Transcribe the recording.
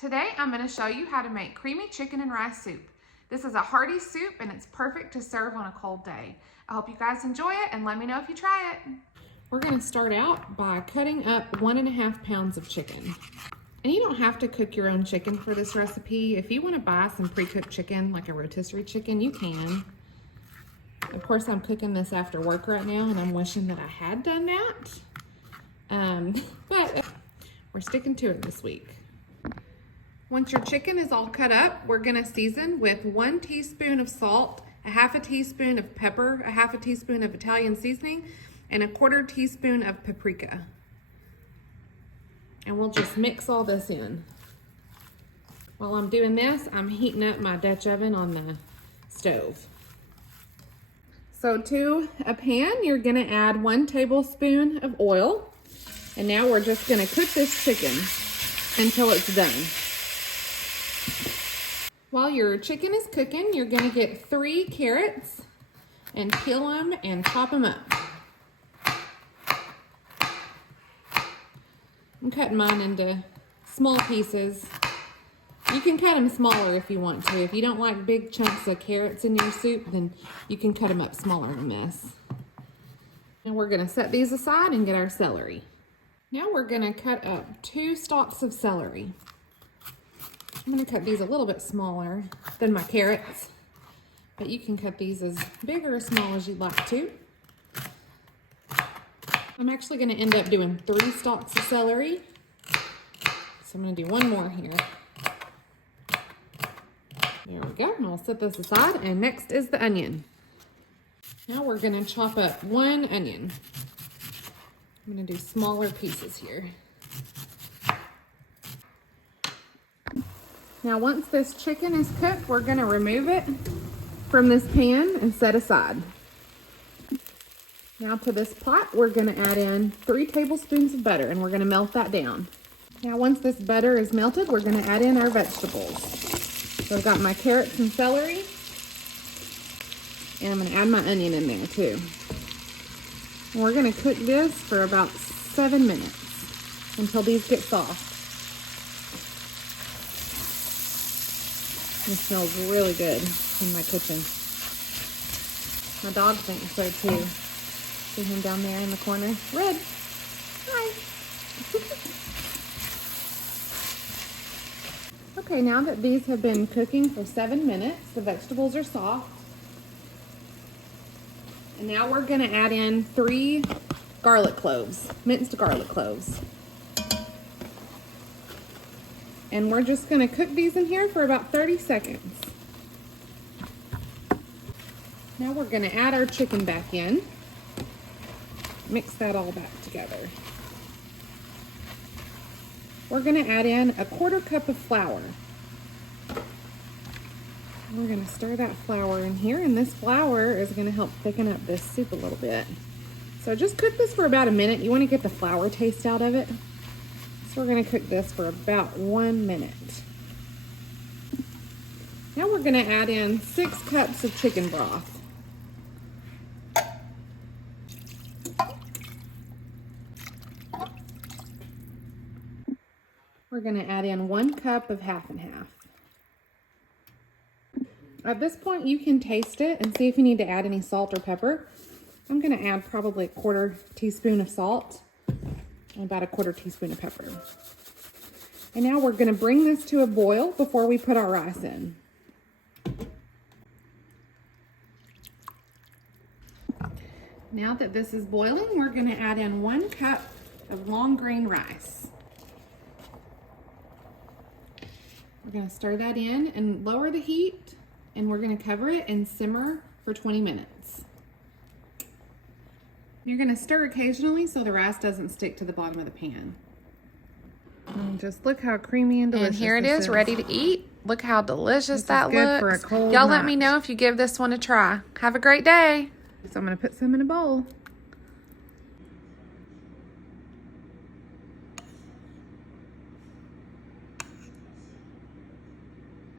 Today I'm going to show you how to make creamy chicken and rice soup. This is a hearty soup and it's perfect to serve on a cold day. I hope you guys enjoy it and let me know if you try it. We're going to start out by cutting up 1.5 pounds of chicken. And you don't have to cook your own chicken for this recipe. If you want to buy some pre-cooked chicken, like a rotisserie chicken, you can. Of course, I'm cooking this after work right now and I'm wishing that I had done that. But we're sticking to it this week. Once your chicken is all cut up, we're gonna season with 1 teaspoon of salt, a 1/2 teaspoon of pepper, a 1/2 teaspoon of Italian seasoning, and a 1/4 teaspoon of paprika. And we'll just mix all this in. While I'm doing this, I'm heating up my Dutch oven on the stove. So to a pan, you're gonna add 1 tablespoon of oil. And now we're just gonna cook this chicken until it's done. While your chicken is cooking, you're gonna get 3 carrots and peel them and chop them up. I'm cutting mine into small pieces. You can cut them smaller if you want to. If you don't like big chunks of carrots in your soup, then you can cut them up smaller than this. And we're gonna set these aside and get our celery. Now we're gonna cut up 2 stalks of celery. I'm gonna cut these a little bit smaller than my carrots, but you can cut these as big or as small as you'd like to. I'm actually gonna end up doing 3 stalks of celery. So I'm gonna do 1 more here. There we go, and I'll set this aside, and next is the onion. Now we're gonna chop up 1 onion. I'm gonna do smaller pieces here. Now once this chicken is cooked, we're gonna remove it from this pan and set aside. Now to this pot, we're gonna add in 3 tablespoons of butter and we're gonna melt that down. Now once this butter is melted, we're gonna add in our vegetables. So I've got my carrots and celery, and I'm gonna add my onion in there too. And we're gonna cook this for about 7 minutes until these get soft. It smells really good in my kitchen. My dog thinks so too. See him down there in the corner? Red. Hi. Okay, now that these have been cooking for 7 minutes, the vegetables are soft. And now we're gonna add in 3 garlic cloves, minced garlic cloves. And we're just gonna cook these in here for about 30 seconds. Now we're gonna add our chicken back in. Mix that all back together. We're gonna add in a 1/4 cup of flour. We're gonna stir that flour in here, and this flour is gonna help thicken up this soup a little bit. So just cook this for about a minute. You wanna get the flour taste out of it. So we're gonna cook this for about 1 minute. Now we're gonna add in 6 cups of chicken broth. We're gonna add in 1 cup of 1/2 and 1/2. At this point, you can taste it and see if you need to add any salt or pepper. I'm gonna add probably a 1/4 teaspoon of salt and about a 1/4 teaspoon of pepper. And now we're gonna bring this to a boil before we put our rice in. Now that this is boiling, we're gonna add in 1 cup of long grain rice. We're gonna stir that in and lower the heat, and we're gonna cover it and simmer for 20 minutes. You're gonna stir occasionally so the rice doesn't stick to the bottom of the pan. And just look how creamy and delicious. And here it is, ready to eat. Look how delicious that looks. Y'all let me know if you give this one a try. Have a great day. So I'm gonna put some in a bowl.